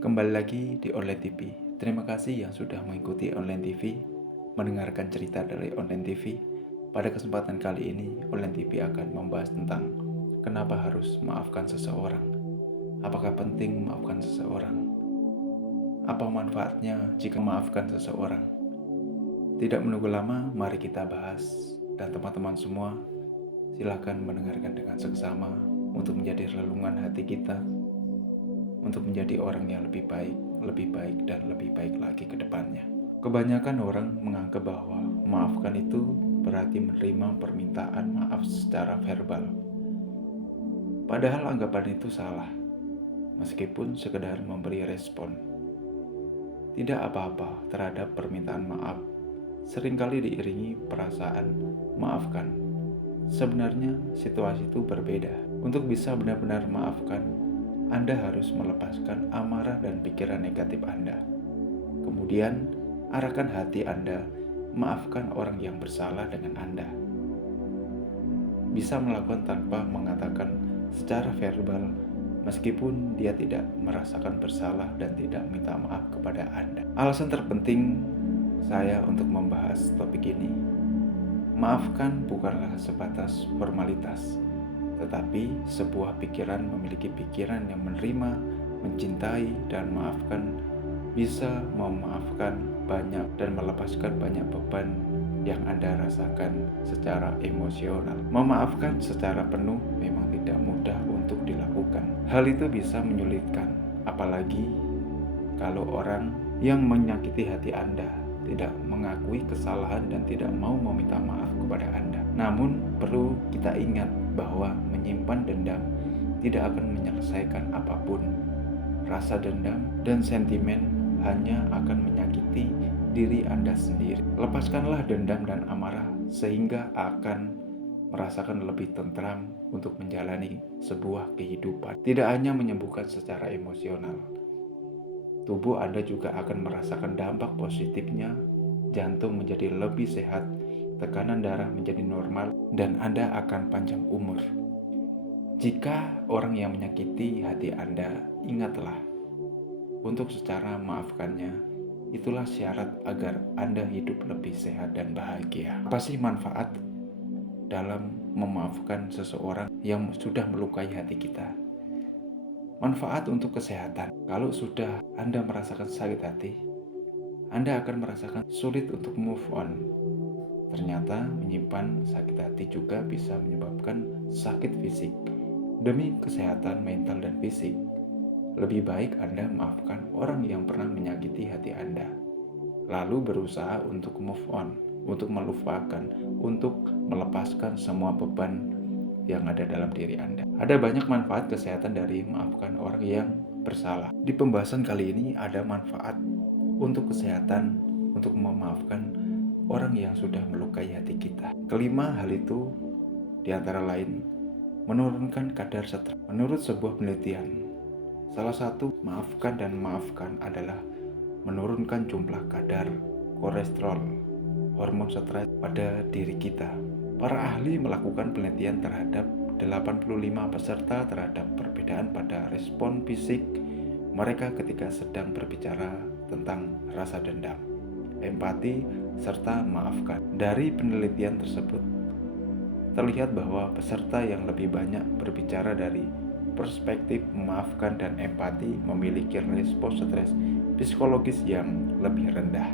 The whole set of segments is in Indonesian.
Kembali lagi di Online TV. Terima kasih yang sudah mengikuti Online TV, mendengarkan cerita dari Online TV. Pada kesempatan kali ini, Online TV akan membahas tentang kenapa harus memaafkan seseorang. Apakah penting memaafkan seseorang? Apa manfaatnya jika memaafkan seseorang? Tidak menunggu lama, mari kita bahas. Dan teman-teman semua, silakan mendengarkan dengan seksama untuk menjadi relungan hati kita, untuk menjadi orang yang lebih baik, dan lebih baik lagi ke depannya. Kebanyakan orang menganggap bahwa memaafkan itu berarti menerima permintaan maaf secara verbal. Padahal anggapan itu salah, meskipun sekedar memberi respon. Tidak apa-apa terhadap permintaan maaf, seringkali diiringi perasaan maafkan. Sebenarnya situasi itu berbeda. Untuk bisa benar-benar maafkan, Anda harus melepaskan amarah dan pikiran negatif Anda. Kemudian, arahkan hati Anda maafkan orang yang bersalah dengan Anda. Bisa melakukan tanpa mengatakan secara verbal, meskipun dia tidak merasakan bersalah dan tidak minta maaf kepada Anda. Alasan terpenting saya untuk membahas topik ini, maafkan bukanlah sebatas formalitas, tetapi sebuah pikiran memiliki pikiran yang menerima, mencintai, dan memaafkan bisa memaafkan banyak dan melepaskan banyak beban yang Anda rasakan secara emosional. Memaafkan secara penuh memang tidak mudah untuk dilakukan. Hal itu bisa menyulitkan, apalagi kalau orang yang menyakiti hati Anda tidak mengakui kesalahan dan tidak mau meminta maaf kepada Anda. Namun perlu kita ingat bahwa menyimpan dendam tidak akan menyelesaikan apapun. Rasa dendam dan sentimen hanya akan menyakiti diri Anda sendiri. Lepaskanlah dendam dan amarah sehingga akan merasakan lebih tentram untuk menjalani sebuah kehidupan. Tidak hanya menyembuhkan secara emosional, tubuh Anda juga akan merasakan dampak positifnya. Jantung menjadi lebih sehat, tekanan darah menjadi normal, dan Anda akan panjang umur. Jika orang yang menyakiti hati Anda, ingatlah, untuk secara maafkannya, itulah syarat agar Anda hidup lebih sehat dan bahagia. Apa sih manfaat dalam memaafkan seseorang yang sudah melukai hati kita? Manfaat untuk kesehatan. Kalau sudah Anda merasakan sakit hati, Anda akan merasakan sulit untuk move on. Ternyata menyimpan sakit hati juga bisa menyebabkan sakit fisik. Demi kesehatan mental dan fisik, lebih baik Anda maafkan orang yang pernah menyakiti hati Anda, lalu berusaha untuk move on, untuk melupakan, untuk melepaskan semua beban yang ada dalam diri Anda. Ada banyak manfaat kesehatan dari memaafkan orang yang bersalah. Di pembahasan kali ini ada manfaat untuk kesehatan, untuk memaafkan orang yang sudah melukai hati kita. Kelima hal itu diantara lain menurunkan kadar stres. Menurut sebuah penelitian, salah satu maafkan dan memaafkan adalah menurunkan jumlah kadar kolesterol, hormon stres pada diri kita. Para ahli melakukan penelitian terhadap 85 peserta terhadap perbedaan pada respon fisik mereka ketika sedang berbicara tentang rasa dendam, empati, serta maafkan. Dari penelitian tersebut, terlihat bahwa peserta yang lebih banyak berbicara dari perspektif memaafkan dan empati memiliki respons stres psikologis yang lebih rendah.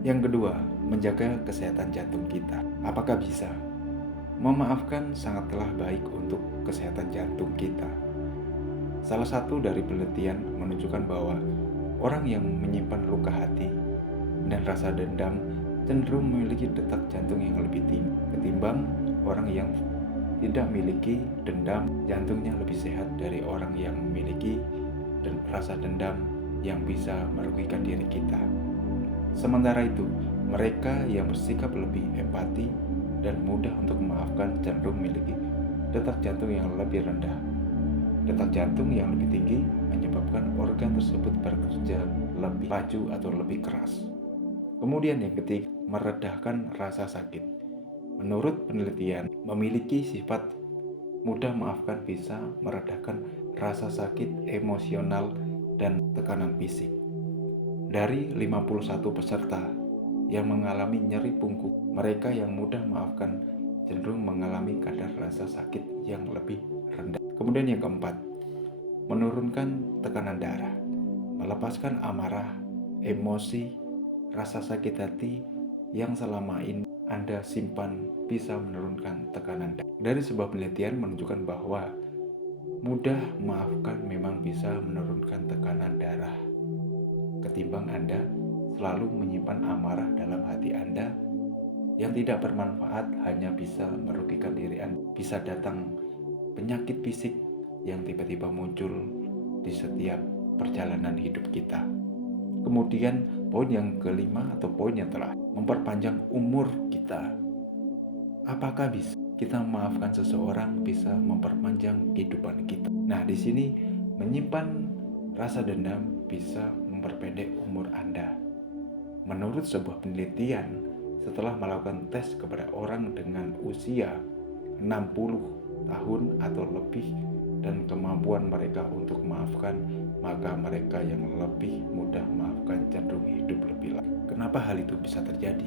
Yang kedua, menjaga kesehatan jantung kita. Apakah bisa? Memaafkan sangatlah baik untuk kesehatan jantung kita. Salah satu dari penelitian menunjukkan bahwa orang yang menyimpan luka hati dan rasa dendam cenderung memiliki detak jantung yang lebih tinggi ketimbang orang yang tidak memiliki dendam. Jantungnya lebih sehat dari orang yang memiliki rasa dendam yang bisa merugikan diri kita. Sementara itu, mereka yang bersikap lebih empati dan mudah untuk memaafkan cenderung memiliki detak jantung yang lebih rendah. Detak jantung yang lebih tinggi menyebabkan organ tersebut bekerja lebih laju atau lebih keras. Kemudian yang ketiga, meredahkan rasa sakit. Menurut penelitian, memiliki sifat mudah memaafkan bisa meredakan rasa sakit emosional dan tekanan fisik. Dari 51 peserta yang mengalami nyeri punggung, mereka yang mudah memaafkan cenderung mengalami kadar rasa sakit yang lebih rendah. Kemudian yang keempat, menurunkan tekanan darah, melepaskan amarah, emosi, rasa sakit hati yang selama ini Anda simpan bisa menurunkan tekanan darah. Dari sebuah penelitian menunjukkan bahwa mudah memaafkan memang bisa menurunkan tekanan darah ketimbang Anda selalu menyimpan amarah dalam hati Anda yang tidak bermanfaat, hanya bisa merugikan diri Anda. Bisa datang penyakit fisik yang tiba-tiba muncul di setiap perjalanan hidup kita. Kemudian poin yang kelima atau poin yang terakhir, memperpanjang umur kita. Apakah bisa kita memaafkan seseorang bisa memperpanjang kehidupan kita? Nah, di sini menyimpan rasa dendam bisa memperpendek umur Anda. Menurut sebuah penelitian, setelah melakukan tes kepada orang dengan usia 60 tahun atau lebih dan kemampuan mereka untuk memaafkan, maka mereka yang lebih mudah memaafkan cenderung hidup lebih lama. Kenapa hal itu bisa terjadi?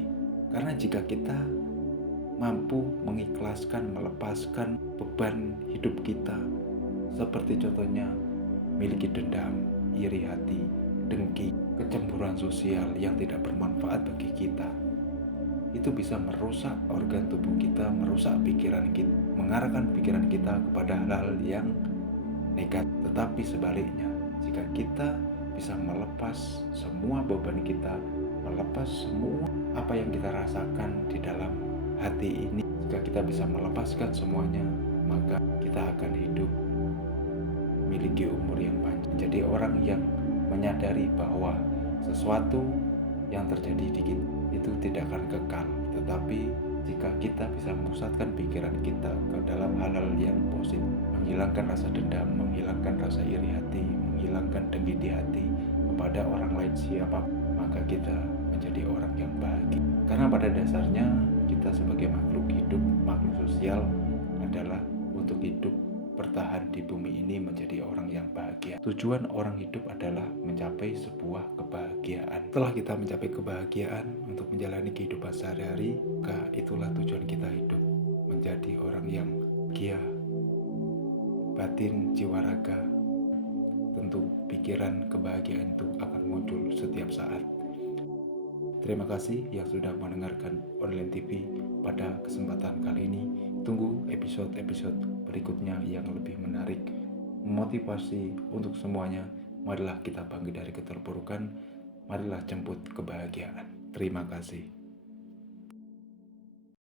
Karena jika kita mampu mengikhlaskan, melepaskan beban hidup kita, seperti contohnya miliki dendam, iri hati, dengki, kecemburuan sosial yang tidak bermanfaat bagi kita, itu bisa merusak organ tubuh kita, merusak pikiran kita, mengarahkan pikiran kita kepada hal-hal yang negatif. Tetapi sebaliknya, jika kita bisa melepas semua beban kita, melepas semua apa yang kita rasakan di dalam hati ini, jika kita bisa melepaskan semuanya, maka kita akan hidup memiliki umur yang panjang. Jadi orang yang menyadari bahwa sesuatu yang terjadi di kita itu tidak akan kekal, tetapi jika kita bisa memusatkan pikiran kita ke dalam hal-hal yang positif, menghilangkan rasa dendam, menghilangkan rasa iri hati, menghilangkan dengki di hati kepada orang lain siapa, maka kita menjadi orang yang bahagia. Karena pada dasarnya kita sebagai makhluk hidup, makhluk sosial adalah untuk hidup bertahan di bumi ini menjadi orang yang bahagia. Tujuan orang hidup adalah mencapai sebuah kebahagiaan. Setelah kita mencapai kebahagiaan untuk menjalani kehidupan sehari-hari, maka itulah tujuan kita hidup, menjadi orang yang bahagia, batin, jiwa, raga. Tentu pikiran kebahagiaan itu akan muncul setiap saat. Terima kasih yang sudah mendengarkan Online TV pada kesempatan kali ini. Tunggu episode-episode berikutnya yang lebih menarik, memotivasi untuk semuanya. Marilah kita bangkit dari keterpurukan, marilah jemput kebahagiaan. Terima kasih.